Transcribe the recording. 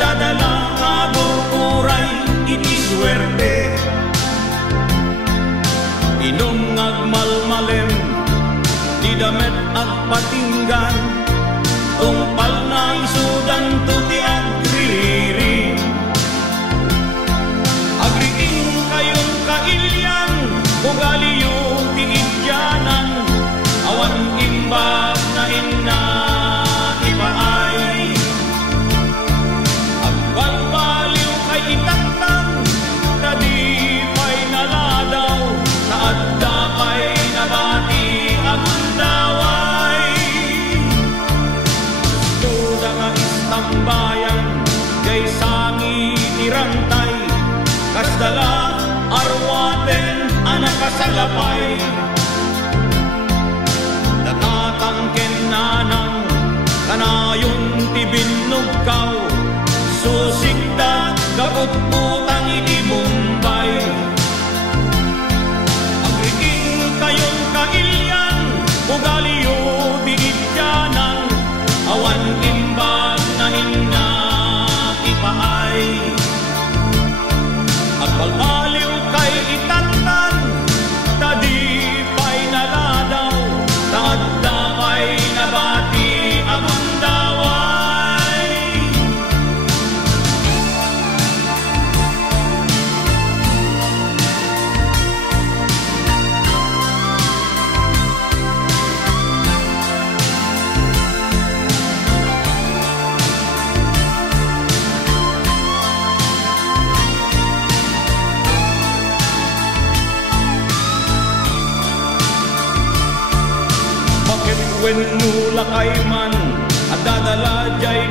dadala nga bukuray iti swerte. Inom ngagmalmalem di damet ag patinggan, tungpal na isudan to ti agriri. Agriing kayon kailyan ugaliyo ti idyanan, awan imbag na inna ipaay. Agbalbaliw kay itaktan tadi pay naladaw, taadda pay nabati agundaway. Tuda nga istambayan kay sangi nirantay, kasdala arwaten anak kasalapay. Natatangken nanang kanayon ti binugkaw, susikda kaputputang iti Bombay. Agriking kayon kailyan ugaliyo di idyanan, awan imbag na inna ipaay. Agbalbaliw kay itantan tadi pay naladaw, taadda pay nabati agundaway. Bakit when nula kay man at dadala jay